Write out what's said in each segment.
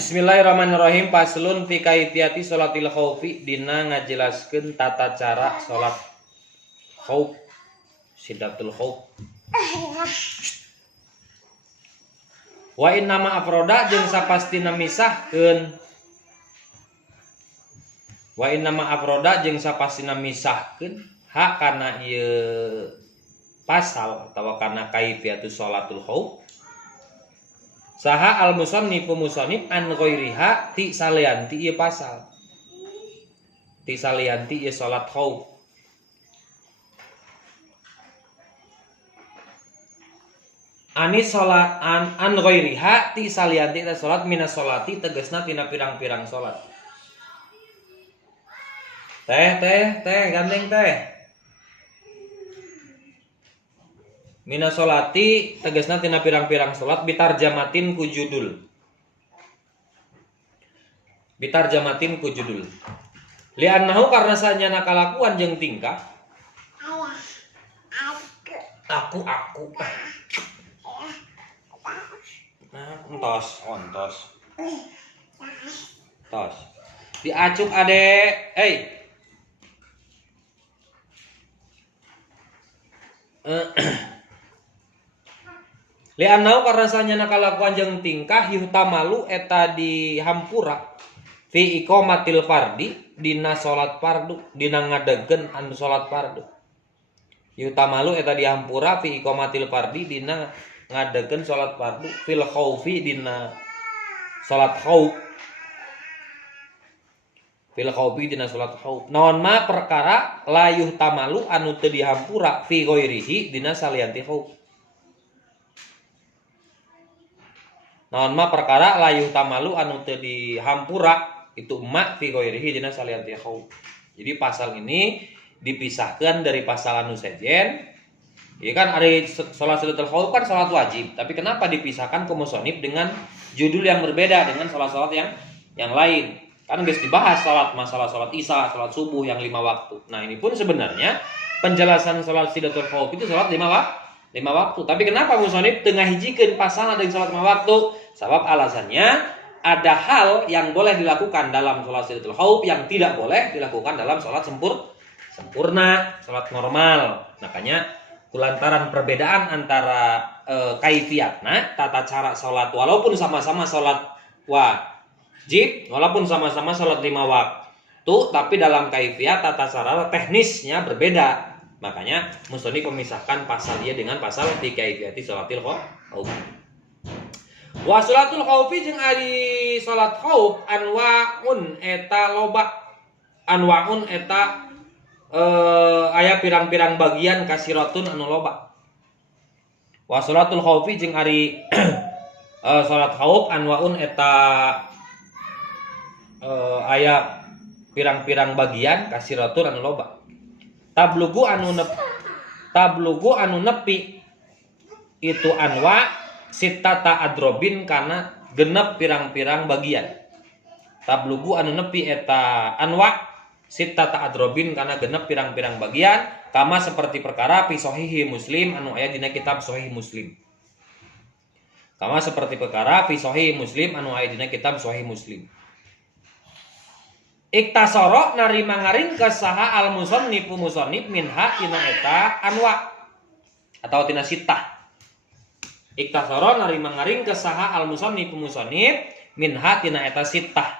Bismillahirrahmanirrahim. Paslun fi kaifiyati sholatil khaufi dina ngajelaskeun tata cara salat khauf, sidatul khauf. Wa inna ma afroda jeung sapastina misahkeun. Wa inna ma afroda jeung sapastina misahkeun ha kana ieu pasal atawa kana kaifiyatu sholatul khauf. Saha al-musannifu musannif an ghairiha ti salianti ieu pasal. Ti salianti ieu salat khauf. Ani salat an ghairiha ti salianti ta salat minas salati tegasna tina pirang-pirang salat. Teh gandeng teh. Mina solati tegasna tina pirang-pirang salat bitarjamatin ku judul. Bitarjamatin ku judul. Li'annahu karena sanyana kalakuan jeung tingkah. Aku. Nah, ontos. Tos. Diacuk ade. Li'annau karena sanyana kalakuan jeung tingkah yuhtamalu eta dihampura fi iqamatil fardi dina salat fardu dina ngadegkeun anu salat fardu. Yuhtamalu eta dihampura fi iqamatil fardi dina ngadegkeun salat fardu fil khaufi dina salat khauf. Fil khaufi dina salat khauf. Naon ma perkara la yuhtamalu anu teu dihampura fi ghairihi dina salianti khauf. Naon ma perkara la yuhtamalu anu teu dihampura itu emak fi ghairihi dina salianti khauf. Jadi pasal ini dipisahkan dari pasal anu sejen. Ya kan ari salat sunnatul khauf kan salat wajib, tapi kenapa dipisahkan ke musannif dengan judul yang berbeda dengan salat-salat yang lain? Kan geus dibahas masalah salat isya, salat subuh yang 5 waktu. Nah, ini pun sebenarnya penjelasan salat sunnatul khauf itu salat 5 waktu. Tapi kenapa musannif teu ngahijikeun pasal dengan salat 5 waktu? Sebab alasannya ada hal yang boleh dilakukan dalam salat sunnatul khauf yang tidak boleh dilakukan dalam salat sempurna, salat normal. Makanya kulantaran perbedaan antara kaifiyatna, tata cara salat walaupun sama-sama salat wajib, walaupun sama-sama salat 5 waktu, tapi dalam kaifiyat tata cara teknisnya berbeda. Makanya musannif memisahkan pasal dia dengan pasal fi kaifiyati sholatil khauf. Wa sholatul khaufi jeung ari salat khauf anwaun eta loba. Anwaun eta aya pirang-pirang bagian kasiratun anu loba. Wa sholatul khaufi jeung ari salat khauf anwaun eta aya pirang-pirang bagian kasiratun anu loba. Tablugu anu nepi itu anwa sittata adrobin kana genep pirang-pirang bagian. Tablugu anu nepi eta anwa sittata adrobin kana genep pirang-pirang bagian kama seperti perkara fi sahihi Muslim anu aya dina kitab Sahih Muslim. Kama seperti perkara fi Sahih Muslim anu aya dina kitab Sahih Muslim. Iktasara narima ngaring ka saha al musannifu musannif minha tina eta anwa atau tina sittah. Iktasara narima ngaring ka saha al musannifu musannif minha tina eta sittah.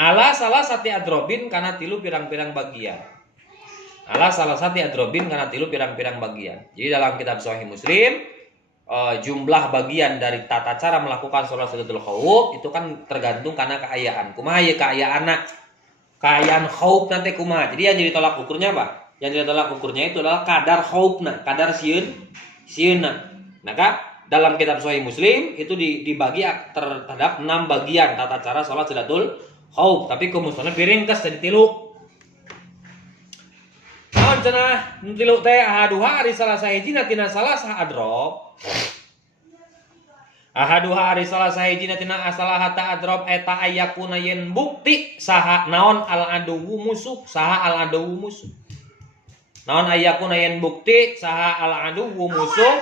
Ala salah sati adrobin kana tilu pirang-pirang bagian. Ala salah sati adrobin kana tilu pirang-pirang bagian. Jadi dalam kitab Sahih Muslim jumlah bagian dari tata cara melakukan salat sunnatul khauf itu kan tergantung karena keayaan. Kumaha ye keayaanna? Keayaan khauf nanti kumaha. Jadi yang jadi tolak ukurnya apa? Yang jadi tolak ukurnya itu adalah kadar khaufna, kadar sieunna. Maka dalam kitab Sahih Muslim itu dibagi terhadap 6 bagian tata cara salat sunnatul khauf, tapi ku musannif piringkes jadi 3. Naon cenah 3 teh ahaduha ari salah sahijina tina salasah adrob. Ahaduha ari salah sahijina tina asalahata adrob eta ayakuna yen bukti saha naon al aduwu musuh, saha al aduwu musuh. Naon ayakuna yen bukti saha al aduwu musuh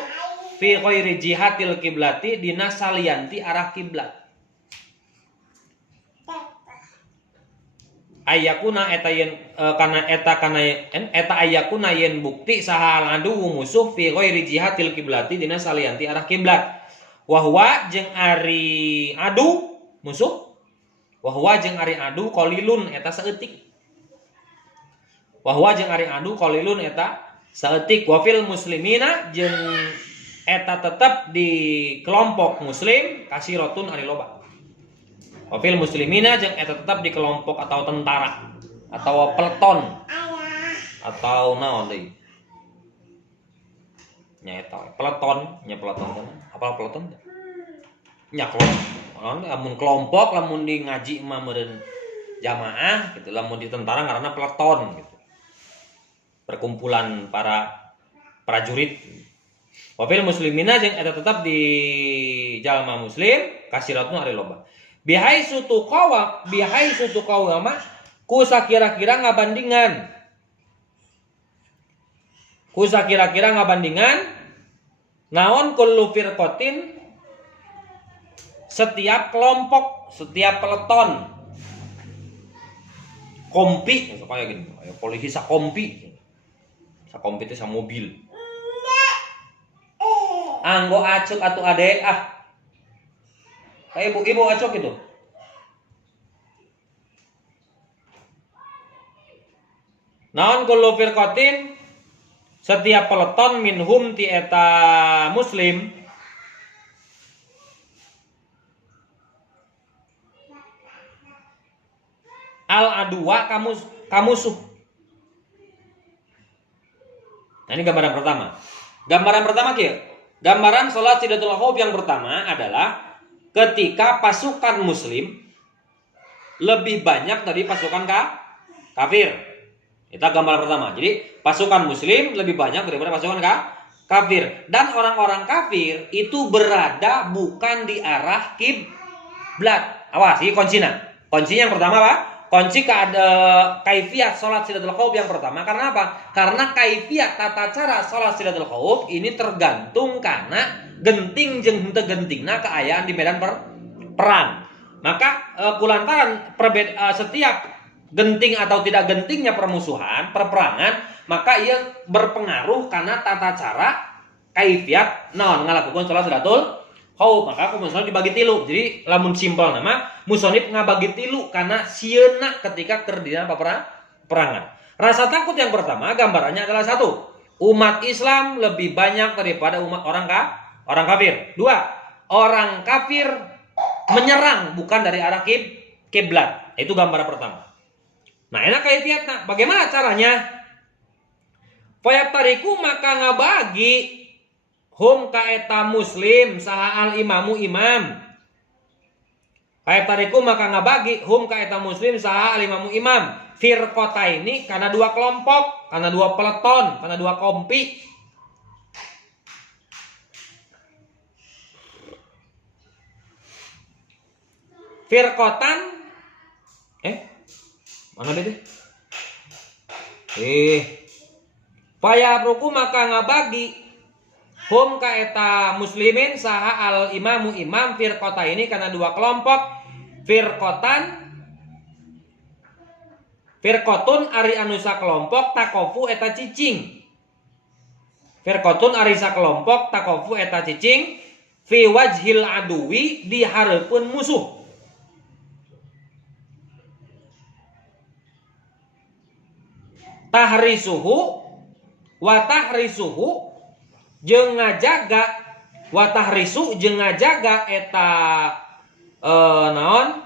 fi ghairi jihatil kiblati dina salianti arah kiblat. Ayakuna eta yen kana ayakuna yen bukti saha al adu musuh fi ghairi jihatil kiblati dina salianti arah kiblat. Wahwa jeung ari adu musuh. Wahwa jeung ari adu qalilun eta saeutik. Wahwa jeung ari adu qalilun eta saeutik. Wa fil muslimina jeung eta tetep di kelompok muslim kasiratun ari loba. Wafil muslimina jeung eta tetap di kelompok atau tentara atau peleton atau naon deui nya eta peleton nya peleton apa peleton nya kelompok lamun kelompok lamun di ngaji mah meureun jamaah gitu lamun di tentara ngaranna peleton gitu perkumpulan para prajurit. Wafil muslimina jeung eta tetap di jalma muslim kasiratun ari loba. Bihai sutu kawa mah ku sakira-kira ngabandingan. Naon kullu firqatin setiap kelompok, setiap peleton. Kompi kayak gini, polisi sakompi. Sakompi itu sa mobil. Anggo acuk atuh ade kayak ibu acok gitu. Naon kullu firqatin setiap peleton minhum ti eta muslim al adwa kamusuh. Nah ini gambaran pertama. Gambaran pertama kieu. Gambaran salat sidatul khauf yang pertama adalah ketika pasukan muslim lebih banyak dari pasukan kafir. Itu gambaran pertama. Jadi pasukan muslim lebih banyak daripada pasukan kafir. Dan orang-orang kafir itu berada bukan di arah kiblat. Awas, ini kuncinya. Kunci yang pertama apa? Kunci kaifiat salat sidatul khauf yang pertama. Karena apa? Karena kaifiat tata cara salat sidatul khauf ini tergantung karena genting jeung henteu gentingna keayaan di medan perang. Maka kulantaran setiap genting atau tidak gentingnya permusuhan, perperangan, maka ia berpengaruh karena tata cara kaifiat naon ngalakukeun salat sidatul khauf. Maka musonib dibagi tilu. Jadi lamun simpel nama musonib ngabagi tilu karena sieuna ketika terdina peperangan. Rasa takut yang pertama gambarannya adalah satu, umat Islam lebih banyak daripada orang kafir. Dua, orang kafir menyerang bukan dari arah kiblat. Itu gambaran pertama. Nah, enak kaifiatna. Bagaimana caranya? Fayaqtariku maka ngabagi hum ka eta muslim saha al imamu imam. Fayaqtariku maka ngabagi hum ka eta muslim saha al imamu imam. Firqota ini karena dua kelompok, karena dua peleton, karena dua kompi. Firqotan mana deh? Paya ruku maka ngabagi hum ka eta muslimin saha al imamu imam firqota ini karena dua kelompok. Firqotun ari anu sakelompok takofu eta cicing. Firqotun ari sakelompok takofu eta cicing fi wajhil aduwi di hareupeun musuh. Tahrisuhu wa tahrisuhu jeung ngajaga wa tahrisu jeung ngajaga eta naon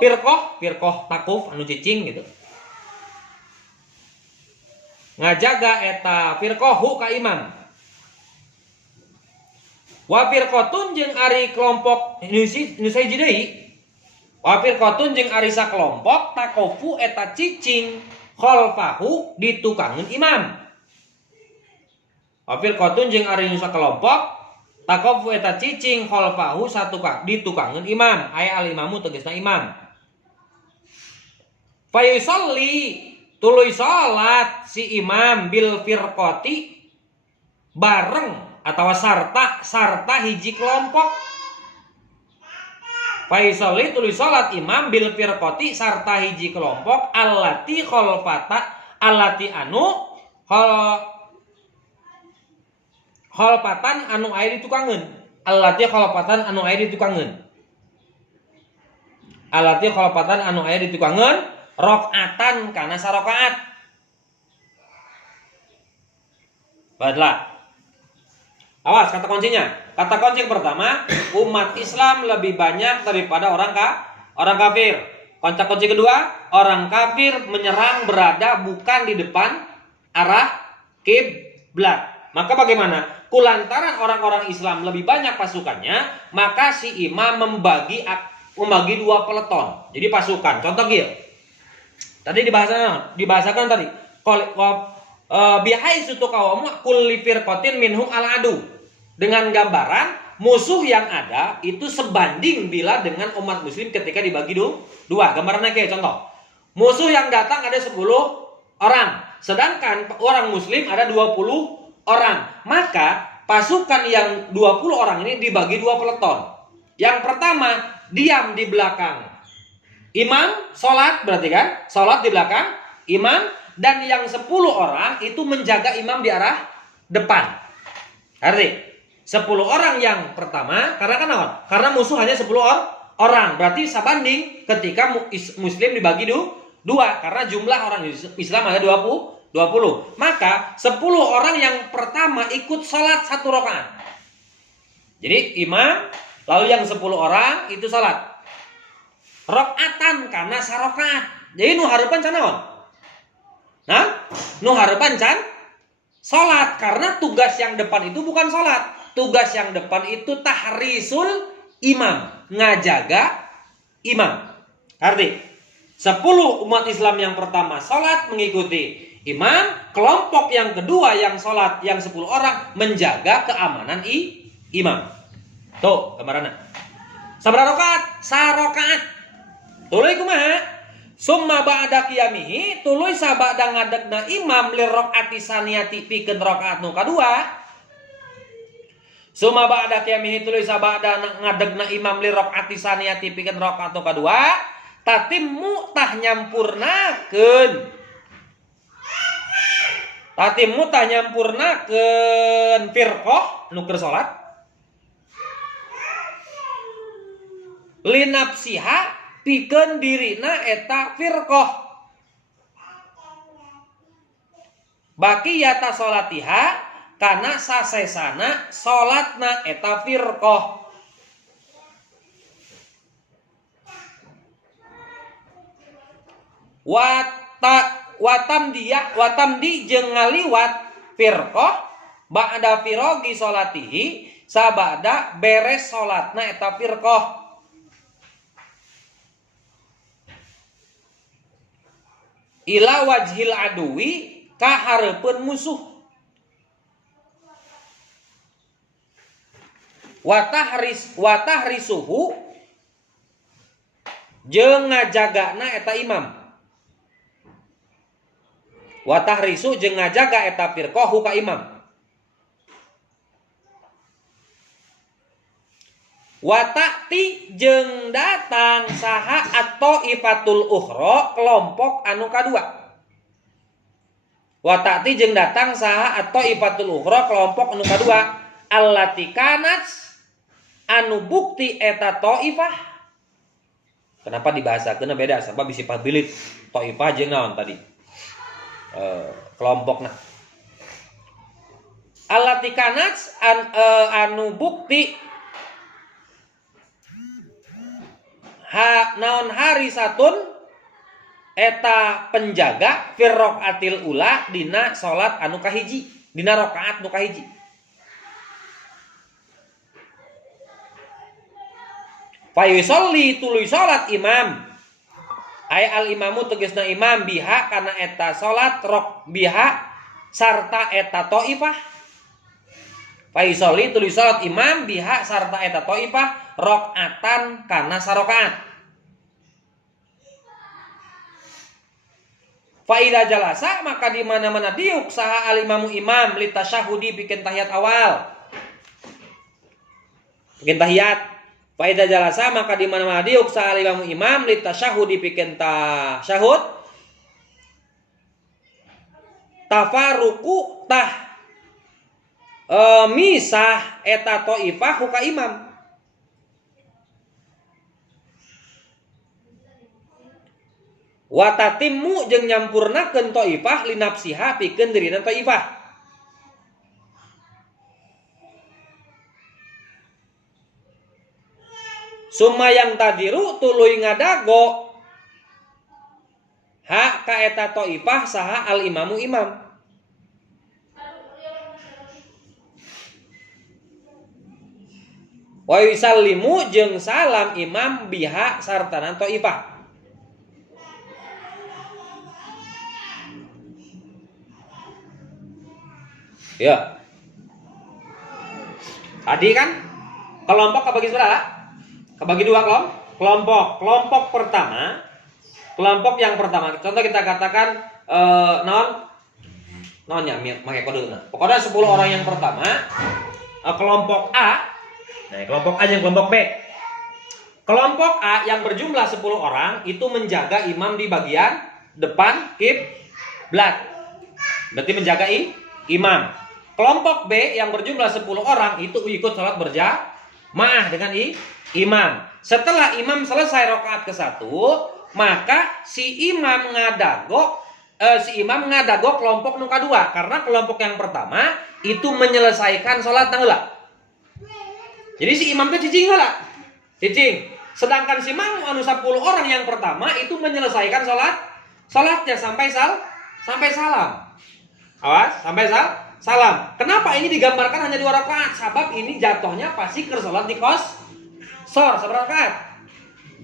firqoh takuf anu cicing gitu. Ngajaga eta firqohu ka imam. Wa firqotun jeung ari kelompok nu sahiji deui. Wa firqotun jeung ari sakelompok takofu eta cicing khalfahu ditukangeun imam. Wa firqotun jeung ari nu sakelompok takofu eta cicing khalfahu ditukangeun imam. Aya al imamu tegasna imam. Fa yusalli tuluy salat si imam bil firqati bareng atawa sarta hiji kelompok. Faisali tulis salat imam bil firqati sarta hiji kelompok allati anu kholpatan anu aya di tukangeun. Allati kholpatan anu aya di tukangeun. Allati kholpatan anu aya di tukangeun rakaatan kana sarakaat. Baiklah. Awas kata kuncinya. Kata kunci yang pertama, umat Islam lebih banyak daripada orang kafir. Kata kunci kedua, orang kafir menyerang berada bukan di depan arah kiblat. Maka bagaimana? Kulantaran orang-orang Islam lebih banyak pasukannya, maka si imam membagi dua peleton. Jadi pasukan. Contoh gitu. Tadi dibahasakan tadi. Bihai sutu kawamu kulli firqatin minhum al-adu. Dengan gambaran musuh yang ada itu sebanding bila dengan umat muslim ketika dibagi dua. Gambarannya kayak contoh. Musuh yang datang ada 10 orang. Sedangkan orang muslim ada 20 orang. Maka pasukan yang 20 orang ini dibagi dua peleton. Yang pertama diam di belakang imam, sholat berarti kan? Sholat di belakang imam. Dan yang 10 orang itu menjaga imam di arah depan. Arti 10 orang yang pertama, karena musuh hanya 10 orang. Berarti sabanding ketika muslim dibagi dua. Karena jumlah orang Islam ada 20. Maka 10 orang yang pertama ikut sholat 1 rakaat. Jadi imam, lalu yang 10 orang itu sholat. Rakaatan karena sarakaat. Jadi nu hareupan can naon? Nah, nu hareupan can sholat. Karena tugas yang depan itu bukan sholat. Tugas yang depan itu tahrisul imam, ngajaga imam. Arti 10 umat Islam yang pertama sholat mengikuti imam, kelompok yang kedua yang sholat yang 10 orang menjaga keamanan imam. Tuh gambaranna. Sabaraha rakaat? Sarakaat. Tuluy kumaha? Summa ba'da qiyamihi tuluy sabada ngadegna imam li rakaati saniyati pikeun rakaat nu kadua. Suma ba'da qiyamihi tuluy sabada ngadegna imam li rakaati saniyati pikeun rakaat nu kadua tatimmu tah nyampurnakeun firqah nu keur salat linapsiha pikeun dirina eta firqah baqiyata salatiha kana sasesana salatna eta firqah. Watamdi jeung ngaliwat firqah ba'da firogi salatihi sabada beres salatna eta firqah. Ila wajhil aduwi ka hareupeun musuh. Watahrisuhu jeung ngajagana eta imam. Watahrisu jeung ngajaga eta firqah ka imam. Watati jeung datang saha atau ifatul ukhra kelompok anu kadua. Watati jeung datang saha atau ifatul ukhra kelompok anu kadua. Allati kanat anu bukti eta taifah. Kenapa dibahasakeun beda? Sabab bisi pabilit taifah jeung naon tadi? Kelompokna. Allati kanat anu bukti naon harisatun eta penjaga firraqatil ula dina salat anu kahiji, dina rakaat nu kahiji. Fayusolli tuluy salat imam. Ay al imamu tegasna imam biha kana eta salat rok biha sarta eta taifah. Fayusolli tuluy salat imam biha sarta eta taifah rakaatan kana sarakaat. Fa idza jalasa maka di mana-mana diuk saha al imamu imam li tasyahudi pikeun tahiyat awal. pikeun tahiyat. Fa idza jalasa maka di mana-mana diuksa imam li tasyahudi pikeun tasyahud tafaruku misah eta taifah ka imam. Wa tatimmu jeung nyampurnakeun taifah li nafsiha pikeun dirina taifah. Sumayang tadiru tuluy ngadago ha ka eta taifah saha al imamu imam. Wa yusallimu jeung salam imam biha sartana taifah. Ya. Tadi kan kelompok kebagi berapa? Kebagi dua kelompok. Kelompok pertama, kelompok yang pertama. Contoh kita katakan nonnya pakai kode. Pokoknya 10 orang yang pertama, kelompok A. Nah, kelompok A yang kelompok B. Kelompok A yang berjumlah 10 orang itu menjaga imam di bagian depan kiblat. Berarti menjaga imam. Kelompok B yang berjumlah 10 orang itu ikut sholat berjamaah dengan imam. Setelah imam selesai rakaat ke-1, maka si imam ngadago kelompok nu kadua karena kelompok yang pertama itu menyelesaikan sholat heula. Jadi si imam teh cicing heula. Cicing. Sedangkan si makmum anu 10 orang yang pertama itu menyelesaikan salatnya sampai salam. Awas, sampai salam. Kenapa ini digambarkan hanya 2 rakaat? Sebab ini jatuhnya pasti ke salat di qashar. Seberapa rakaat?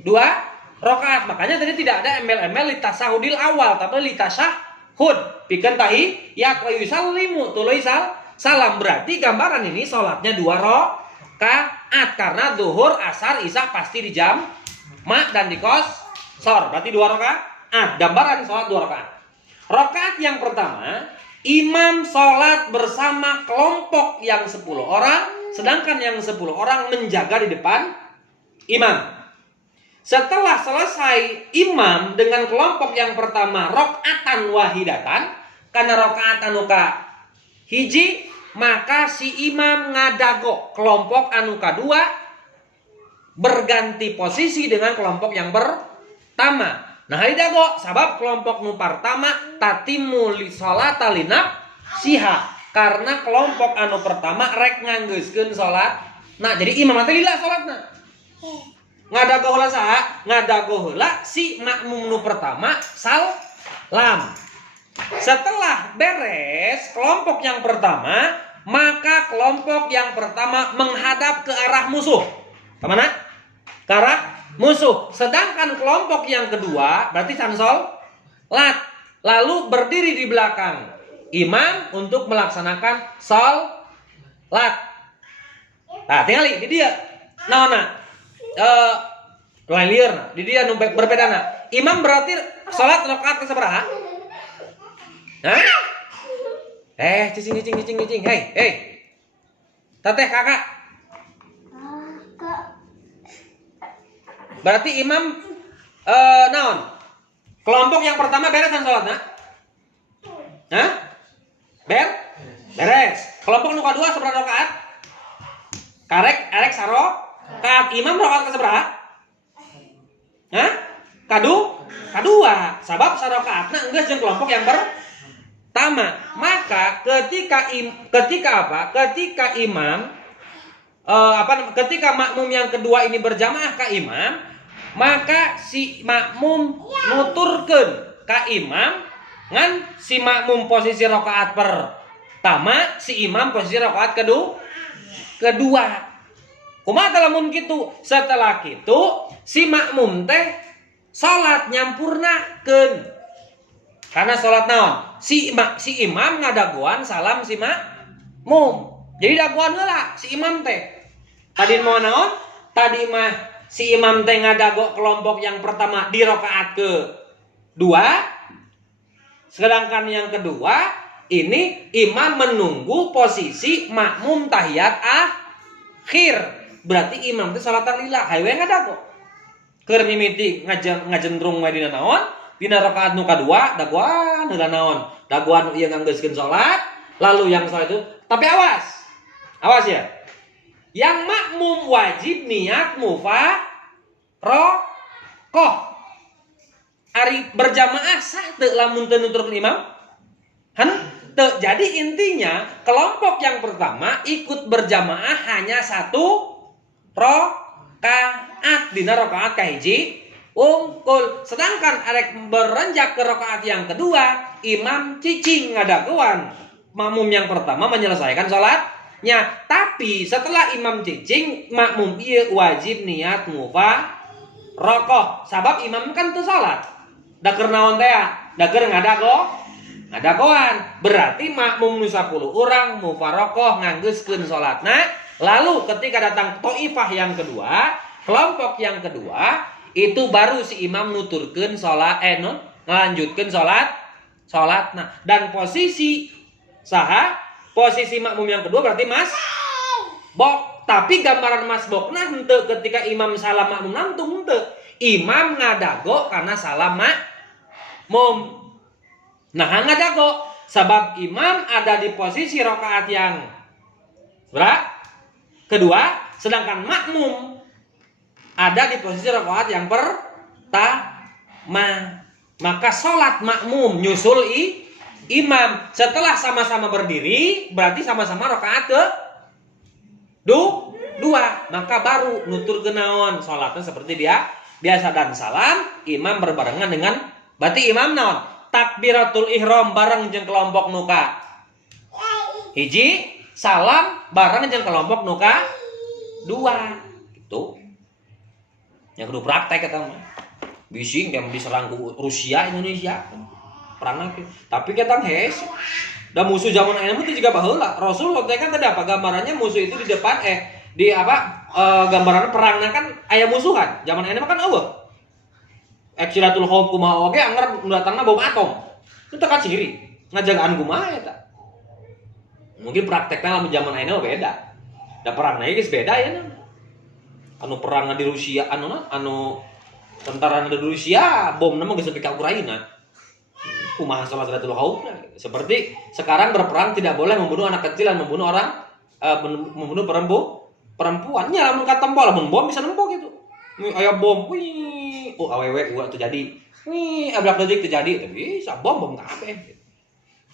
2 rakaat. Makanya tadi tidak ada embel-embel li tasahudil awal, tapi li tasyahud. Pikeun tahiyat wa yusallimu tuluy salam. Berarti gambaran ini salatnya 2 rakaat karena zuhur, asar, isya pasti di jamak dan di qashar. Berarti 2 rakaat. Gambaran salat 2 rakaat. Rakaat yang pertama, imam sholat bersama kelompok yang 10 orang, sedangkan yang 10 orang menjaga di depan imam. Setelah selesai imam dengan kelompok yang pertama rakaatan wahidatan, karena rakaat anu ka hiji, maka si imam ngadago kelompok anu kadua berganti posisi dengan kelompok yang pertama. Nah, hadidago sabab kelompok nu pertama tatimu li sholata linap siha karena kelompok anu pertama rek nganggeuskeun salat. Nah, jadi imam teh lila salatna. Ngadago heula saha? Ngadago heula si makmum nu pertama salam. Setelah beres kelompok yang pertama, maka kelompok yang pertama menghadap ke arah musuh. Kemana? Ke arah musuh. Sedangkan kelompok yang kedua berarti salat, lalu berdiri di belakang imam untuk melaksanakan salat. Nah, tinggal di dia. Naona lain lieur di dia nu berbedana. Imam berarti salat rakaat ke sabaraha? Hah? Cicing. Hei. Teteh kakak. Berarti imam naon? Kelompok yang pertama beres kan salatna? Hah? Beres. Kelompok nu kadua sabaraha rakaat? Erek sarokaat. Imam rakaat ka sabaraha? Hah? Kadua. Sabab sarokaatna enggeus jeung kelompok yang pertama. Maka ketika imam ketika makmum yang kedua ini berjamaah ka imam, maka si makmum nuturkeun ka imam ngan si makmum posisi rakaat pertama, si imam posisi rakaat kedua. Kumaha lamun kitu? Setelah kitu si makmum teh salat nyampurnakeun. Karena salat naon? Si imam ngadagoan salam si makmum. Jadi dagoan heula si imam teh. Tadi mau naon? Tadi mah si imam teh ngadago kelompok yang pertama di rakaat kedua. Sedangkan yang kedua ini imam menunggu posisi makmum tahiyat akhir. berarti imam teh salatan lillah. Hayu ngadago. Keur mimiti ngajendrung we dina naon? Dina rakaat nu kadua daguan heula naon? Daguan ieu nganggeuskeun salat, lalu yang salat itu tapi awas. Awas ya. Yang makmum wajib niat mufaroqah. Ari berjamaah sah teu lamun teu nuturkeun imam? Henteu. Jadi intinya kelompok yang pertama ikut berjamaah hanya 1 rakaat dina rakaat kahiji wungkul. Sedangkan arek berenjak ke rakaat yang kedua, imam cicing ngadaguan. Makmum yang pertama menyelesaikan salatnya. Tapi setelah imam cicing, makmum ieu wajib niat mufaroqah. Sabab imam kan teu salat. Da keur naon teh? Da keur ngadagoan. Berarti makmum nu 10 urang mufaroqah nganggeuskeun salatna. Lalu ketika datang taifah yang kedua, kelompok yang kedua, itu baru si imam nuturkeun salat ngalanjutkeun salatna. Dan posisi saha? Posisi makmum yang kedua berarti masbok. Tapi gambaran masbokna henteu ketika imam salam makmum nangtung henteu. Imam ngadago karena salam makmum. Nah, ngadago sabab imam ada di posisi rakaat yang kedua, sedangkan makmum ada di posisi rakaat yang pertama. Maka salat makmum nyusul imam. Setelah sama-sama berdiri, berarti sama-sama rakaat kedua. Maka baru nutur kenaon salatnya seperti dia biasa dan salam imam berbarengan dengan berarti imam naon? Takbiratul ihram bareng jeung kelompok nuka hiji, salam bareng jeung kelompok nuka dua. Gitu. Yang kedua praktek eta mah. Bising dem diserang ku Rusia Indonesia. Perang tapi kita hes. Da musuh zaman ayeuna teh juga baheula. Rasul waktu kan teh apa gambarannya musuh itu di depan gambaran perangna kan aya musuhan. Zaman ayeuna kan eueuh. Eksilatul khauf kumaha oge anger datangna bom atom. Itu teh ciri ngajagaan kumaha eta. Mungkin praktekna lamun zaman ayeuna beda. Da perangna geus beda ya. Anu perang di Rusia anu tentara di Rusia bomna mah geus sampai ka Ukraina. Kumaha salatul khauf. Seperti sekarang berperang tidak boleh membunuh anak kecil dan membunuh orang membunuh perempuan. Nya lamun katempol lamun bom bisa nempel gitu. Aya bom, wih, awewe gua terjadi. Wih, ablak detik terjadi, tapi bisa bom kabeh.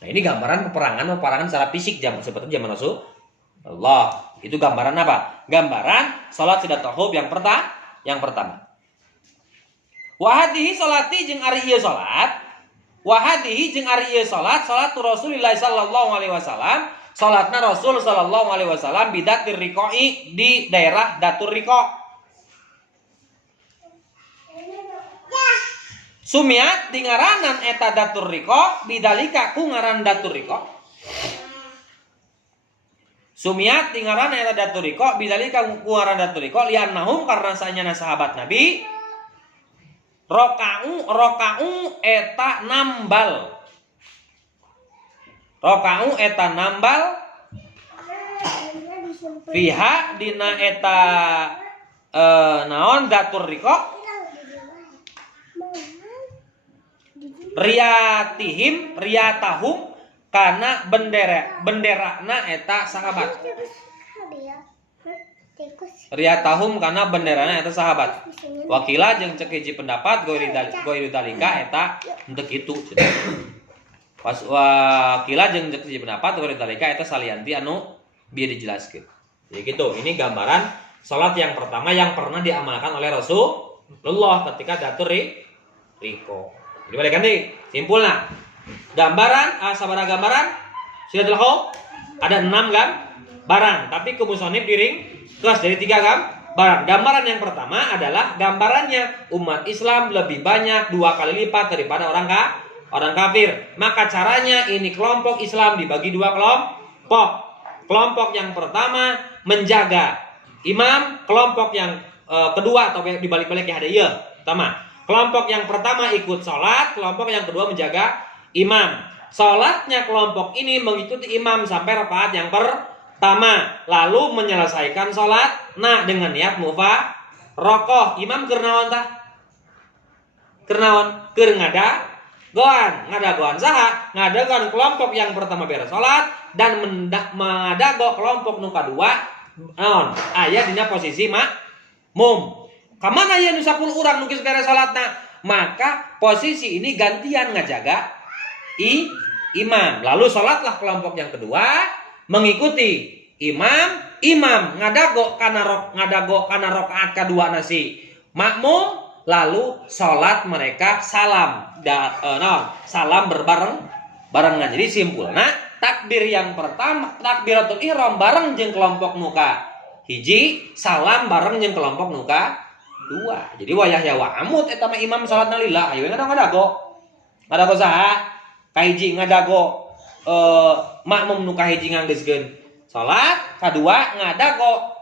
Nah, ini gambaran peperangan secara fisik seperti zaman Rasulullah. Itu gambaran apa? Gambaran salat sidatul khauf yang pertama. Wa hadhihi salati jeung ari ieu salat. Wa hadhihi jeung ari ieu salat Rasulullah sallallahu alaihi wasallam. Salatna Rasul sallallahu alaihi wasallam bidatir riqai di daerah Datur Riqa. Sumiat di ngaranan eta Datur Riqa bidalika ku ngaran Datur Riqa. Sumiat di ngaranan eta Datur Riqa bidalika ku ngaran Datur Riqa liannahum karena sanyana sahabat Nabi roka'u eta nambal. Roka'u eta nambal fiha dina eta naon Datur Riqa riyatahum kana benderana eta sahabat. Riyatahum kana benderana eta sahabat. Wakila jeung cek hiji pendapat goiru dalika eta henteu kitu. Pas wakila jeung cek hiji pendapat goiru dalika eta salianti anu bieu dijelaskeun. Jadi gitu, ini gambaran salat yang pertama yang pernah diamalkan oleh Rasulullah ketika Datur Riqa. Jadi balikan nih, simpulna. Gambaran, sabaraha gambaran? Sidatul khauf ada 6 gambaran, tapi ku musannif diring kelas dari 3 gambaran. Gambaran yang pertama adalah gambarannya umat Islam lebih banyak 2 kali lipat daripada orang kafir. Maka caranya ini kelompok Islam dibagi 2 kelompok. Kelompok yang pertama menjaga imam, kelompok yang kedua atau dibalik-balik ada ieu. Pertama, kelompok yang pertama ikut sholat, kelompok yang kedua menjaga imam. Sholatnya kelompok ini mengikuti imam sampai rakaat yang pertama. tama lalu menyelesaikan sholat nah dengan niat mufarokoh. Imam keur naon tah? Keur naon? Keur ngadagoan saha? Ngadagoan kelompok yang pertama beres sholat dan mengadago kelompok nu kadua naon? Aya dina posisi makmum. Kamana aya nu 10 urang nu geus beres sholatna? Maka posisi ini gantian ngajaga imam. Lalu sholatlah kelompok yang kedua mengikuti imam ngadago kana rakaat kedua nasi makmum, lalu sholat mereka salam salam barengan. Jadi simpulna takbir yang pertama takbiratul ihram bareng jeung kelompok nuka hiji, salam bareng jeung kelompok nuka dua. Jadi wayah yawa amut eta mah imam salatna lillah ayo ngadago saha kahiji ngadago makmum nu kahiji nganggeuskeun salat, kadua ngadago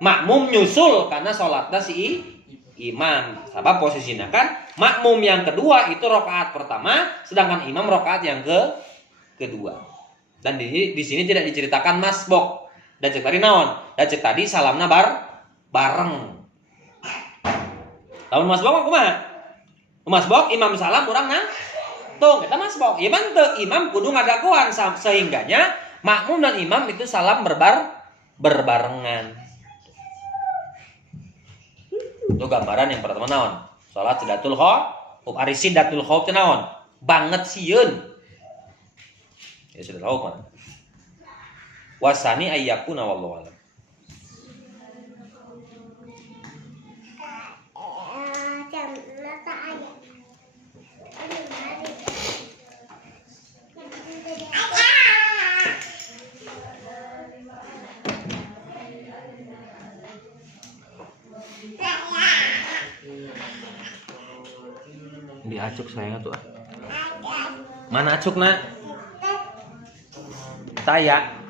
makmum nyusul karena salatna si imam. Sabab posisinya kan makmum yang kedua itu rakaat pertama sedangkan imam rakaat yang kedua. Dan di sini tidak diceritakan masbok. Dan cek tadi naon? Dan cek tadi salamna bareng. Lamun masbok kumaha? Masbok imam salam urang tung eta masbok. Ieu mah teu imam kudu ngadagoan sehingganya makmum dan imam itu salam berbarengan. Itu gambaran yang pertama naon? Salat sidatul khauf, ari sidatul khauf teh naon? Banget sieun. Ya sudah tahu kan. Wasani ayyakuna wallahu alam. Diacuk sayang tuh. Mana acuk nak? Saya.